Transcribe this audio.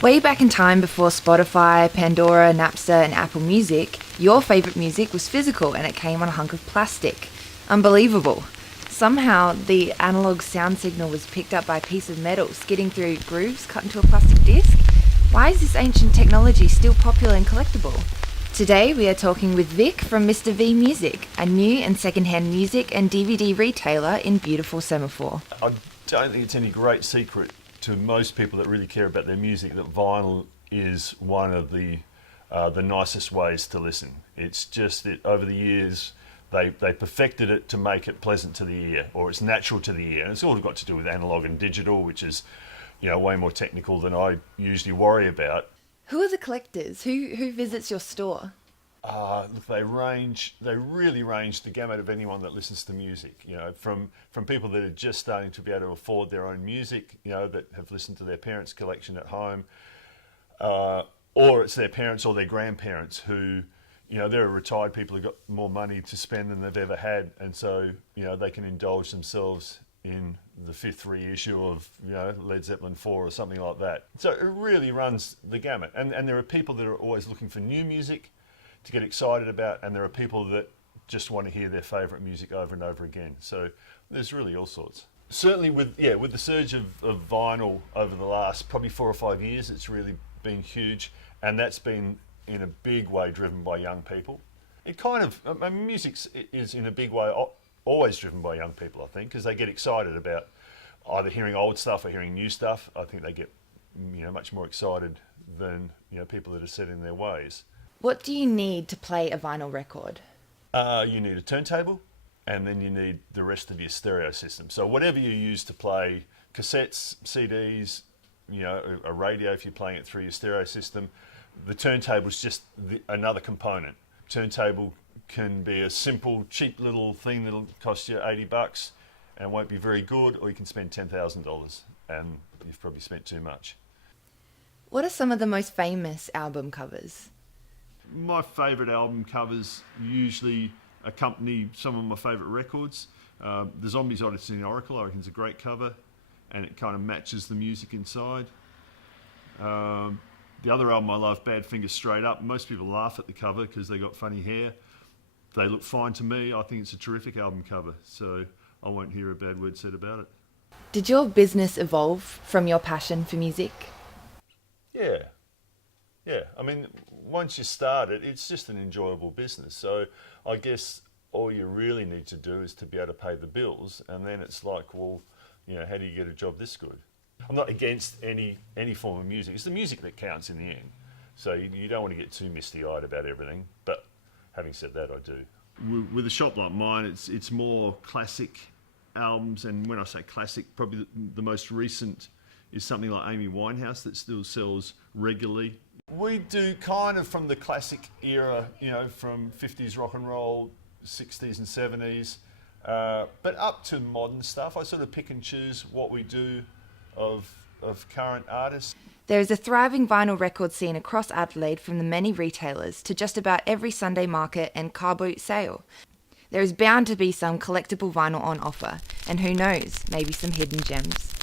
Way back in time before Spotify, Pandora, Napster and Apple Music, your favourite music was physical and it came on a hunk of plastic. Unbelievable. Somehow the analogue sound signal was picked up by a piece of metal skidding through grooves cut into a plastic disc. Why is this ancient technology still popular and collectible? Today we are talking with Vic from Mr. V Music, a new and second-hand music and DVD retailer in beautiful Semaphore. I don't think it's any great secret to most people that really care about their music that vinyl is one of the nicest ways to listen. It's just that over the years they perfected it to make it pleasant to the ear, or it's natural to the ear, and it's all got to do with analog and digital, which is way more technical than I usually worry about. Who are the collectors? Who visits your store? Look, they really range the gamut of anyone that listens to music. From people that are just starting to be able to afford their own music, that have listened to their parents' collection at home, or it's their parents or their grandparents who, they're retired people who've got more money to spend than they've ever had, and so they can indulge themselves in the fifth reissue of Led Zeppelin 4 or something like that. So it really runs the gamut, and there are people that are always looking for new music to get excited about, and there are people that just want to hear their favourite music over and over again. So there's really all sorts. Certainly with the surge of vinyl over the last probably 4 or 5 years, it's really been huge, and that's been in a big way driven by young people. Music is in a big way always driven by young people, I think, because they get excited about either hearing old stuff or hearing new stuff. I think they get much more excited than people that are set in their ways. What do you need to play a vinyl record? You need a turntable, and then you need the rest of your stereo system. So whatever you use to play cassettes, CDs, a radio if you're playing it through your stereo system, the turntable is just another component. Turntable can be a simple, cheap little thing that'll cost you $80 and won't be very good, or you can spend $10,000 and you've probably spent too much. What are some of the most famous album covers? My favourite album covers usually accompany some of my favourite records. The Zombies Odyssey in Oracle, I reckon, is a great cover, and it kind of matches the music inside. The other album I love, Badfinger Straight Up. Most people laugh at the cover because they got funny hair. They look fine to me. I think it's a terrific album cover, so I won't hear a bad word said about it. Did your business evolve from your passion for music? Yeah. I mean, once you start it, it's just an enjoyable business. So I guess all you really need to do is to be able to pay the bills, and then it's like, well, how do you get a job this good? I'm not against any form of music. It's the music that counts in the end. So you don't want to get too misty-eyed about everything. But having said that, I do. With a shop like mine, it's more classic albums, and when I say classic, probably the most recent is something like Amy Winehouse that still sells regularly. We do kind of from the classic era, from 50s rock and roll, 60s and 70s, but up to modern stuff. I sort of pick and choose what we do of current artists. There is a thriving vinyl record scene across Adelaide, from the many retailers to just about every Sunday market and car boot sale. There is bound to be some collectible vinyl on offer, and who knows, maybe some hidden gems.